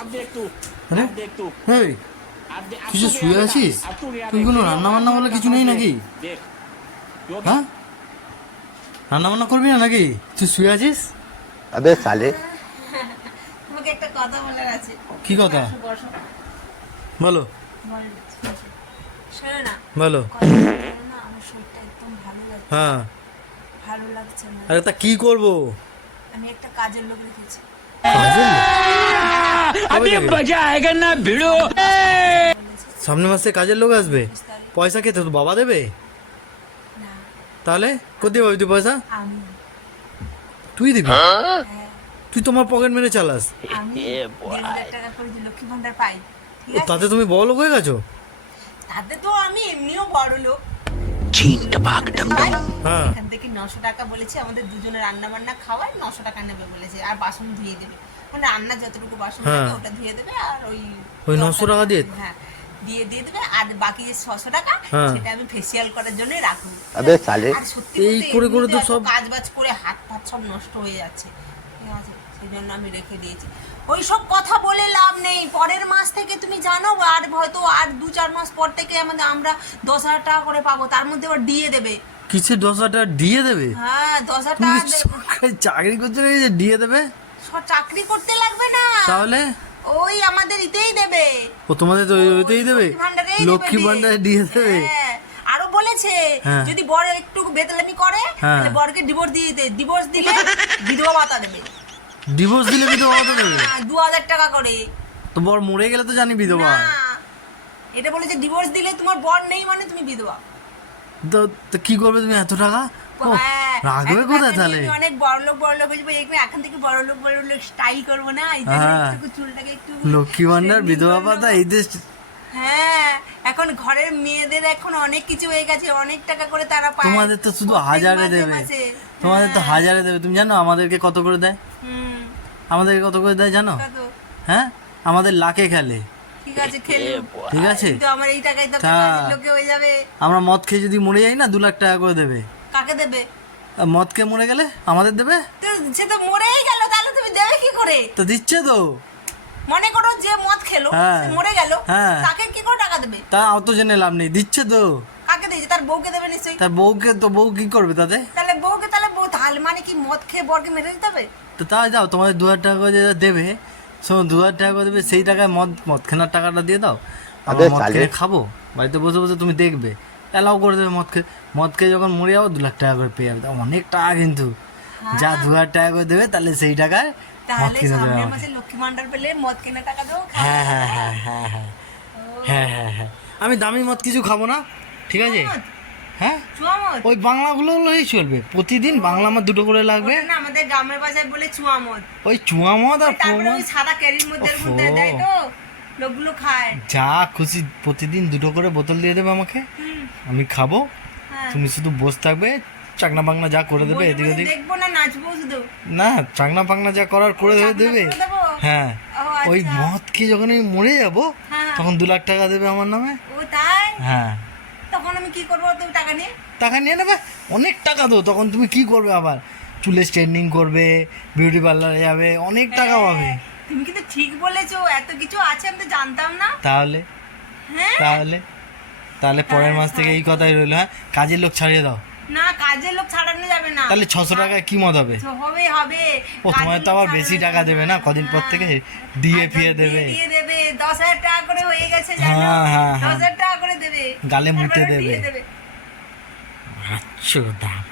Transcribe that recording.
আরে এই তুই যে শুয়ে আছিস, তুই কোনো রান্না বান্না বলে কিছু নেই নাকি? হ্যাঁ, রান্না বান্না করবি না নাকি? তুই শুয়ে আছিস? अबे साले তোমাকে একটা কথা বলার আছে। কি কথা? বসো, বলো শোনো না, বলো। কথা বলো না, আমার শরীরটা একদম ভালো লাগছে, হ্যাঁ, ভালো লাগছে না। আরে তা কি করবো? আমি একটা কাজের লোক রেখেছি। কাজের লোক? अभी मजा आएगा ना भिड़ो। সামনের মাসে কাজের লোক আসবে? পয়সা কে, তোর বাবা দেবে? না, তাহলে কোথায় পাবি তুই পয়সা? আমি তুই দিবি? হ্যাঁ, তুই তোমার পকেট মেরে চালাস? আমি 1,500 টাকা করে যে লক্ষ্মী ভান্ডার পাই, ঠিক ও, আছে? তাতে তুমি বড় লোক হয়ে গেছো? তাতে তো আমি এমনিও বড় লোক। ভাই, হ্যাঁ। এখান থেকে 900 টাকা বলেছে, আমাদের দুজনে রান্না বান্না খাওয়ায় 900 টাকা নেবে বলেছে, আর বাসন ধুয়ে দেবে, মানে রান্না যতটুকু বাসন হ্যাঁ। থাকে ওটা ধুয়ে দেবে, আর ওই 900 টাকা দিয়ে? হ্যাঁ, দিয়ে দেবে, আর বাকি যে 600 টাকা হ্যাঁ। সেটা আমি ফেসিয়াল করার জন্য রাখবো। अबे साले আর সত্যি এই বলতে করে করে তো এমনিতে এত সব- কাজ বাজ করে হাত ফাত সব নষ্ট হয়ে যাচ্ছে, ঠিক আছে? সেই জন্য আমি রেখে দিয়েছি। ওই সব কথা বলে লাভ নেই, পরের মাস থেকে তুমি জানো, আর হয়তো আর 2-4 মাস পর থেকে আমরা 10,000 টাকা করে পাবো, তার মধ্যে আবার দিয়ে দেবে। কিছু 10,000 টাকা দিয়ে দেবে? হ্যাঁ, 10,000 তুমি টাকা কি সরকারি চাকরি করছো নাকি যে দিয়ে দেবে? চাকরি করতে লাগবে না, তাহলে ওই আমাদের ইতেই দেবে। ও তোমাদের তো ওইতেই দেবে? লক্ষ্মী ভান্ডারেই লক্ষ্মী দেবে। ভান্ডারে দিয়ে দেবে? হ্যাঁ, আরো বলেছে হ্যাঁ। যদি বর একটু বেতলামি করে হ্যাঁ। তাহলে বরকে ডিভোর্স দিয়ে দিতে, ডিভোর্স দিলে বিধবা ভাতা দেবে। ডিভোর্স দিলে বিধবা ভাতা দেবে? 2,000 টাকা করে। তো বর মরে গেলে তো জানি বিধবা না, হয়। এটা বলেছে ডিভোর্স দিলে তোমার বর নেই মানে তুমি বিধবা। তো তো কি করবে তুমি এত টাকা? ও, হ্যাঁ, রাখবে এখন কোথায় আমি তাহলে? অনেক বড়লোক হয়ে যাবো, এখন থেকে বড়লোক স্টাইল করবো না, এই জন্য হ্যাঁ। একটু চুলটাকে একটু লক্ষ্মী ভান্ডার, trending বিধবা করে ভাতা, নেবো। এই দেশ। হ্যাঁ, এখন ঘরের মেয়েদের এখন অনেক কিছু হয়ে গেছে, অনেক টাকা করে তারা পায়। তোমাদের তো শুধু প্রত্যেক হাজারে মাসে দেবে। মাসে। তোমাদের তো হ্যাঁ। হাজারে দেবে। তুমি জানো আমাদেরকে কত করে দেয়? হুম, আমাদেরকে কত করে দেয় জানো? কত? হ্যাঁ, আমাদের লাখে খেলে। ঠিক আছে, খেলুন। ঠিক আছে, কিন্তু আমার এই টাকায় তো তা- কাজের লোকে হয়ে যাবে। আমরা মদ খেয়ে যদি মরে যাই না, 2 লাখ টাকা করে দেবে। কাকে দেবে? আর মদ খেয়ে মরে গেলে আমাদের দেবে। তো সে তো মরেই গেল, তাহলে তুমি দেবে কি করে? তো দিচ্ছে তো। মনে করো যে মদ খেলো, হ্যাঁ। সে মরে গেল, হ্যাঁ। তাকে কি করে টাকা দেবে? তা অত জেনে লাভ নেই, দিচ্ছে তো। কাকে দিয়েছে? তার বউকে দেবে নিশ্চয়ই। তার বউকে, তো বউ কি করবে তাতে? তাহলে বউকে, তাহলে বউ তাহলে মানে কি মদ খেয়ে বরকে মেরে দিতে হবে? তো তাই যাও, তোমাদের 2,000 টাকা করে যেটা দেবে, শোনো 2,000 টাকা করে দেবে, সেই টাকায় মদ কেনার টাকাটা দিয়ে দাও। আমরা আবে মদ সালে। কিনে খাবো, বাড়িতে বসে বসে তুমি দেখবে, অ্যালাউ করে দেবে মদ খেয়ে যখন মরে যাবো 2 লাখ টাকা করে পেয়ে যাবে। তা অনেক টাকা কিন্তু। যা 2,000 টাকা করে দেবে, তাহলে সেই টাকায় মদ তাহলে কিনে দেবে সামনের আমাকে। মাসে লক্ষ্মী ভান্ডার পেলে মদ কেনার টাকা দেবো, খাবো। হ্যাঁ হ্যাঁ হ্যাঁ হ্যাঁ হ্যাঁ হ্যাঁ হ্যাঁ হ্যাঁ, আমি দামি মদ কিছু খাবো না, ঠিক আছে? মদ? হ্যাঁ, চুয়া মদ? ওই বাংলাগুলো হলেই চলবে, প্রতিদিন বাংলা মদ 2টো করে লাগবে। ওটা না আমাদের গ্রামের ভাষায় বলে চুয়া মদ। ওই চুয়া মদ আর পুয়া তারপরে মদ, ওই সাদা ক্যারির মধ্যে ওফো। দেয় তো, লোকগুলো খায়। যা খুশি প্রতিদিন 2টো করে বোতল দিয়ে দেবে আমাকে, হুম, আমি খাবো, হ্যাঁ। তুমি শুধু বসে থাকবে, চাকনা বাংলা যা করে দেবে বসে এদিক বসে ওদিক। দেখবো না, নাচবো শুধু? না, চাকনা পাংনা যা করার করে চাকনা দেবে। করে দেবো? হ্যাঁ, ও, ওই আচ্ছা। মদ খেয়ে যখন আমি মরে যাবো, হ্যাঁ। তখন 2 লাখ টাকা দেবে আমার নামে। ও তাই? হ্যাঁ, তখন আমি কি করবো তুমি টাকা নিয়ে? টাকা নিয়ে নেবে, অনেক টাকা তো। তখন তুমি কি করবে, আবার চুলে স্ট্রেটনিং করবে, বিউটি পার্লারে যাবে, অনেক টাকা পাবে। হ্যাঁ, তুমি কিন্তু ঠিক বলেছো, এত কিছু আছে আমি তো জানতাম না। তাহলে হ্যাঁ, তাহলে তাহলে পরের মাস থেকে এই কথাই রইলো। হ্যাঁ, কাজের লোক ছাড়িয়ে দাও। না, কাজের লোক ছাড়ানো যাবে না। তাহলে 600 টাকায় কি মদ হবে? তো হবে হবে। ও, তোমার কাজের তো আবার লোক বেশি ছাড়ানো টাকা যাবে দেবে না কদিন পর থেকে, আর দিয়ে যখন ফিয়ে দেবে। দিয়ে দেবে 10,000 টাকা করে হয়ে গেছে জানো, হ্যাঁ, হ্যাঁ, হ্যাঁ। 10,000 টাকা করে দেবে, গালে মুতে তারপরে দিয়ে দেবে। দেবে। আচ্ছা দাম।